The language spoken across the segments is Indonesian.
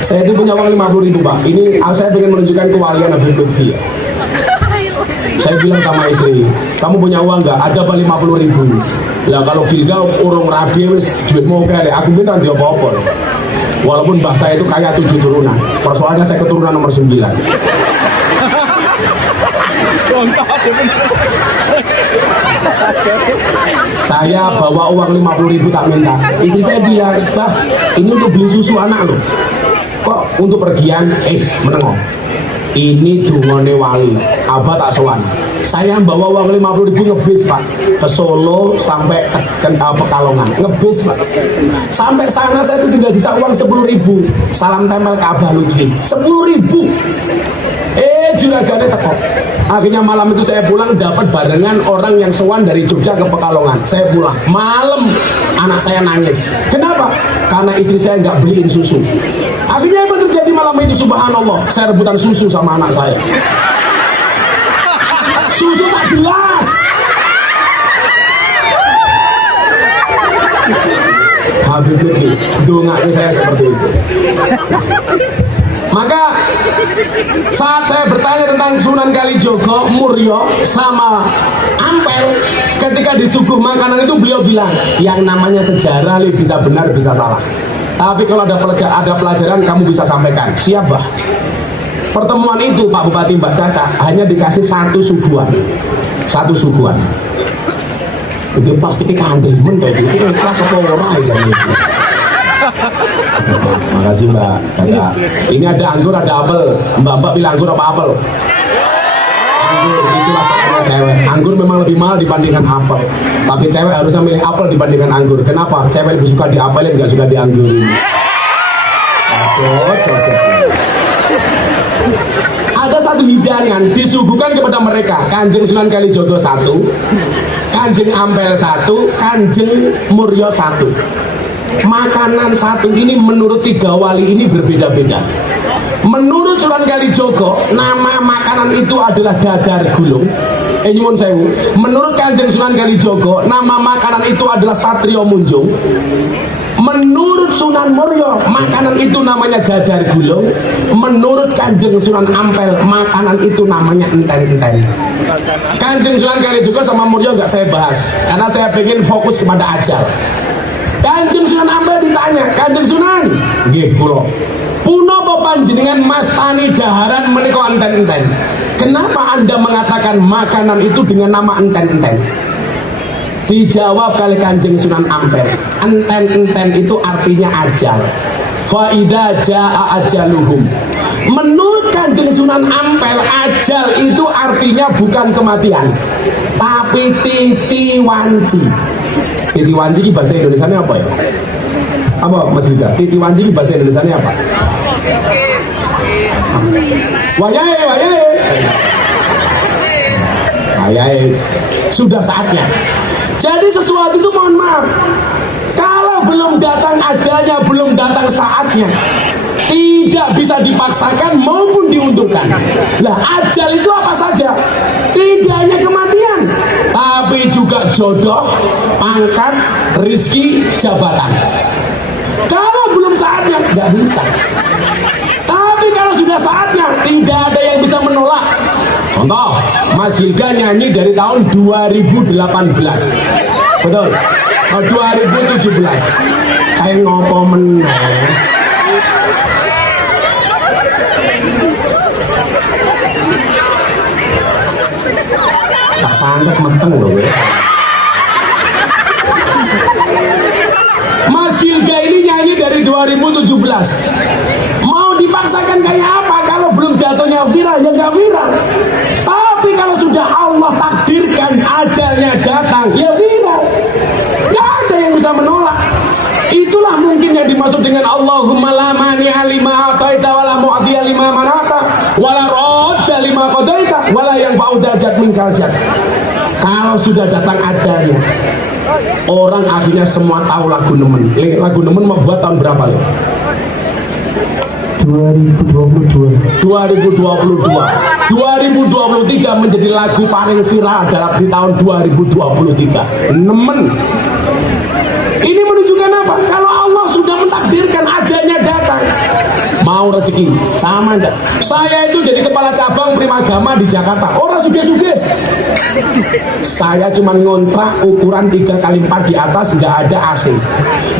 Saya itu punya uang 50.000 Pak. Ini saya ingin menunjukkan kewalian Habib Lutfi ya. Saya bilang sama istri, kamu punya uang nggak? Ada Pak 50.000. Lah kalau Gilga urung rabi wis duit mau kali. Aku minta dia apa-apa. Walaupun mbah saya itu kaya 7 turunan. Persoalannya saya keturunan nomor 9. Saya bawa uang 50.000 tak minta. Istri saya bilang, bah ini untuk beli susu anak loh. Kok untuk pergian menengok. Ini dungane wali, abah tak sowan. Saya bawa uang 50.000 ngebis Pak ke Solo sampai ke Pekalongan, ngebis Pak. Sampai sana saya itu tinggal sisa uang 10.000. Salam tempel ke Abah Lutfi 10.000. Juragane teko. Akhirnya malam itu saya pulang dapat barengan orang yang sowan dari Jogja ke Pekalongan. Saya pulang malam, anak saya nangis. Kenapa? Karena istri saya nggak beliin susu. Akhirnya apa terjadi malam itu? Subhanallah, saya rebutan susu sama anak saya. Susu sak gelas. Habib Lutfi, dongaknya saya seperti itu. Maka saat saya bertanya tentang Sunan Kalijogo, Muryo sama Ampel, ketika disuguh makanan itu beliau bilang, yang namanya sejarah bisa benar bisa salah. Tapi kalau ada pelajaran kamu bisa sampaikan. Siap Bah? Pertemuan itu Pak Bupati Mbak Caca hanya dikasih satu suguhan. Itu pasti kekandelmen kayak gitu. Ikhlas apa ora aja gitu. Makasih Mbak Caca. Ini ada anggur, ada apel. Mbak pilih anggur apa apel? Anggur, itulah salahnya cewek. Anggur memang lebih mahal dibandingkan apel. Tapi cewek harusnya milih apel dibandingkan anggur. Kenapa? Cewek lebih suka di apelin, nggak suka di anggurin. Ada satu hidangan disuguhkan kepada mereka. Kanjeng Sunan Kalijogo 1, Kanjeng Ampel 1, Kanjeng Muryo 1. Makanan satu ini menurut 3 wali ini berbeda-beda. Menurut Sunan Kalijogo, nama makanan itu adalah dadar gulung. Nyuwun sewu. Menurut Kanjeng Sunan Kalijogo, nama makanan itu adalah Satrio Munjung. Menurut Sunan Muryo, makanan itu namanya dadar gulung. Menurut Kanjeng Sunan Ampel, makanan itu namanya enten-enten. Kanjeng Sunan Kalijogo sama Muryo nggak saya bahas, karena saya pengen fokus kepada ajal. Kanjeng Sunan Ampel ditanya, Kanjeng Sunan, nggih kula. Punapa panjenengan mastani daharan menika enten-enten? Kenapa Anda mengatakan makanan itu dengan nama enten-enten? Dijawab kali Kanjeng Sunan Ampel, enten-enten itu artinya ajal. Fa idza jaa ajaluhum. Menurut Kanjeng Sunan Ampel, ajal itu artinya bukan kematian, tapi titi wanci. Titi wanci ini bahasa Indonesianya apa ya? Apa Mas Yuda? Titi wanci ini bahasa Indonesianya apa? Wayahe. Sudah saatnya. Jadi sesuatu itu mohon maaf, kalau belum datang ajalnya, belum datang saatnya, tidak bisa dipaksakan maupun diuntukkan. Lah ajal itu apa saja? Tidak hanya kematian, tapi juga jodoh, pangkat, rizki, jabatan. Kalau belum saatnya, nggak bisa. Tapi kalau sudah saatnya, tidak ada yang bisa menolak. Contoh, Mas Hilga nyanyi dari tahun 2018. Betul? 2017. Kayak ngopo meneh. Tak santet meteng loh we. Mas Hilga ini nyanyi dari 2017. Mau dipaksakan kayak apa kalau belum jatuhnya viral? Ya nggak viral. Tapi kalau sudah Allah takdirkan ajalnya datang, ya viral. Nggak ada yang bisa menolak. Itulah mungkin yang dimaksud dengan Allahumma la mani'a lima ataita wala mu'tiya lima manata wala radda lima qadaita wala yanfa'u dzat minkal jad. Kalau sudah datang ajalnya, orang akhirnya semua tahu lagu Nemen. Lagu Nemen mau buat tahun berapa loh? 2023 menjadi lagu paling viral adalah di tahun 2023. Nemen. Ini menunjukkan apa? Kalau Allah sudah mentakdirkan ajalnya datang, mau rezeki sama aja. Saya itu jadi kepala cabang Primagama di Jakarta, orang suge-suge. Saya cuma ngontrak ukuran 3x4 di atas, nggak ada AC.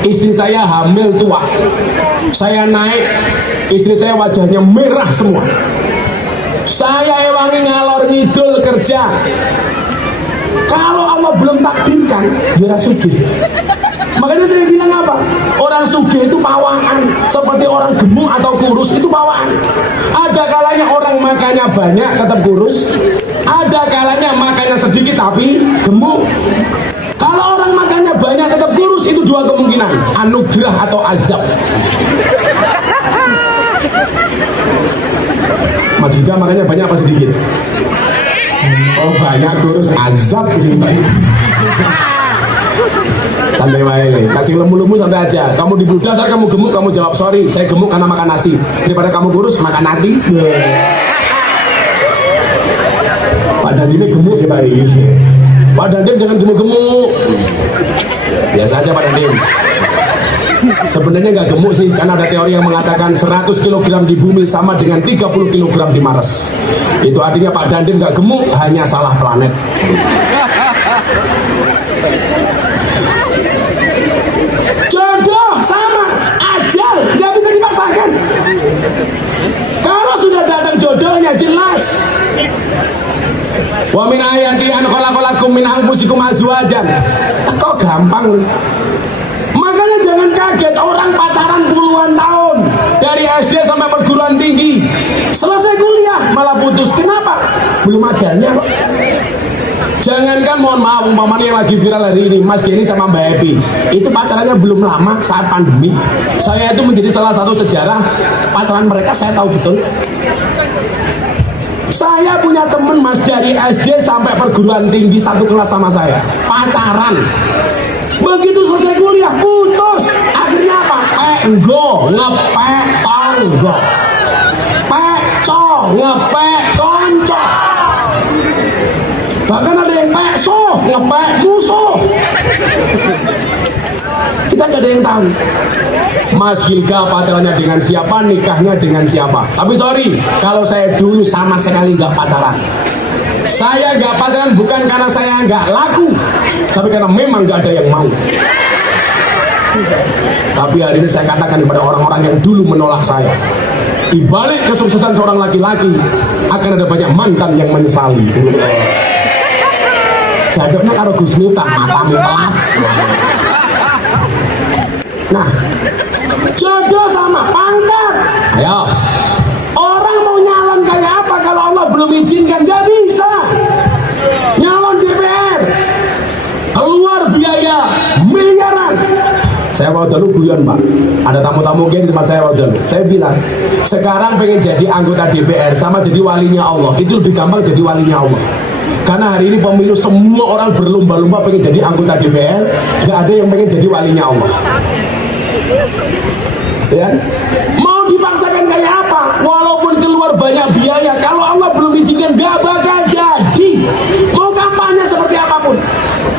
Istri saya hamil tua, saya naik, istri saya wajahnya merah semua. Saya ewangi ngalor ngidul kerja. Kalau Allah belum takdirkan, dia sugih. Makanya saya bilang apa? Orang sugih itu pawaan, seperti orang gemuk atau kurus itu pawaan. Ada kalanya orang makannya banyak tetap kurus, ada kalanya makannya sedikit tapi gemuk. Kalau orang makannya banyak tetap kurus, itu dua kemungkinan, anugerah atau azab. Mas Gita makannya banyak apa sedikit? Oh banyak, kurus, azab. Santai wae, kasih lemu-lemu santai aja. Kamu di dasar kamu gemuk, kamu jawab sorry, saya gemuk karena makan nasi. Daripada kamu kurus makan nasi. Pak Dandim gemuk ya Pak. Pak Dandim jangan gemuk-gemuk. Biasa aja Pak Dandim. Sebenarnya nggak gemuk sih, karena ada teori yang mengatakan 100 kg di bumi sama dengan 30 kg di Mars. Itu artinya Pak Dandim nggak gemuk, hanya salah planet. Jodoh sama, ajal nggak bisa dipaksakan. Kalau sudah datang jodohnya jelas. Wa min ayati an khalaqalakum min anfusikum azwajan. Kok gampang. Makanya jangan kaget orang pacaran puluhan tahun dari SD sampai perguruan tinggi, selesai kuliah malah putus. Kenapa? Belum ajalnya kok. Jangankan mohon maaf umpamanya yang lagi viral hari ini Mas Jenny sama Mbak Epi, itu pacarannya belum lama saat pandemi. Saya itu menjadi salah satu sejarah pacaran mereka, saya tahu betul. Saya punya temen Mas dari SD sampai perguruan tinggi satu kelas sama saya, pacaran. Begitu selesai kuliah putus. Akhirnya apa? Penggo ngepek tonggo, peco ngepek konco, bahkan ada yang pekso ngepek musuh. Kita gak ada yang tahu Mas Gilga pacarannya dengan siapa, nikahnya dengan siapa. Tapi sorry, kalau saya dulu sama sekali gak pacaran. Saya gak pacaran bukan karena saya gak laku, tapi karena memang gak ada yang mau. Tapi hari ini saya katakan kepada orang-orang yang dulu menolak saya, di balik kesuksesan seorang laki-laki akan ada banyak mantan yang menyesali. Jaduknya karo Gus Miftah mata pelat. Nah, jodoh sama pangkat. Ayo, orang mau nyalon kayak apa kalau Allah belum izinkan? Gak bisa. Nyalon DPR keluar biaya miliaran. Saya mau dulu guyon Pak, ada tamu-tamu di tempat saya mau dulu. Saya bilang, sekarang pengen jadi anggota DPR sama jadi walinya Allah, itu lebih gampang jadi walinya Allah. Karena hari ini pemilu semua orang berlomba-lomba pengen jadi anggota DPR, gak ada yang pengen jadi walinya Allah. Ya, mau dipaksakan kayak apa? Walaupun keluar banyak biaya, kalau Allah belum izinkan gak bakal jadi. Mau kampanye seperti apapun.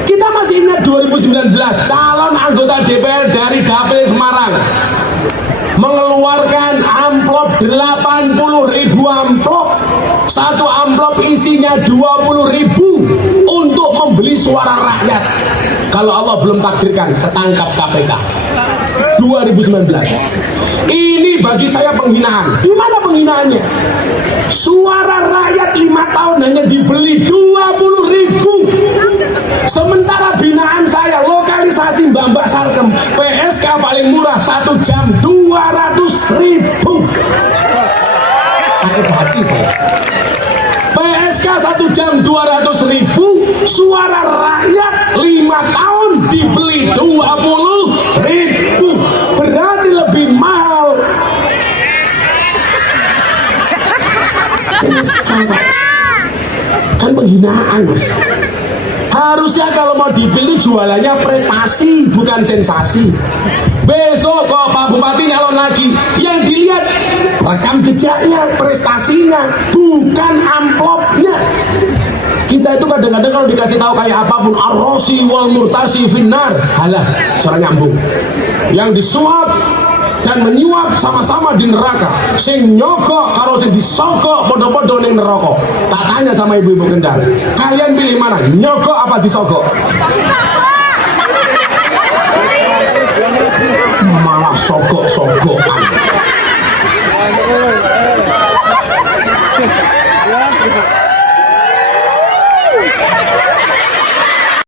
Kita masih ingat 2019 calon anggota DPR dari Dapil Semarang mengeluarkan amplop 80.000 amplop. Satu amplop isinya 20.000 untuk membeli suara rakyat. Kalau Allah belum takdirkan ketangkap KPK 2019. Ini bagi saya penghinaan. Di mana penghinaannya? Suara rakyat 5 tahun hanya dibeli 20.000. Sementara binaan saya lokalisasi Mbak Sarkem, PSK paling murah 1 jam 200.000. Sakit hati saya. PSK 1 jam 200.000, suara rakyat 5 tahun dibeli 20.000. Berarti lebih mahal. Kan penghinaan Mas. Harusnya kalau mau dipilih jualannya prestasi bukan sensasi. Besok kok Pak Bupati nyalon lagi, yang dilihat rekam jejaknya, prestasinya, bukan amplopnya. Kita itu kadang-kadang kalau dikasih tahu kayak apapun, ar-rosi wal murtasi finnar, halah, suara nyambung. Yang disuap dan menyuap sama-sama di neraka. Sing nyogok karo sing disogok podo-podo ning neraka. Tak tanya sama ibu-ibu Kendal, kalian pilih mana, nyogok apa disogok? Malah sogok-sogokan.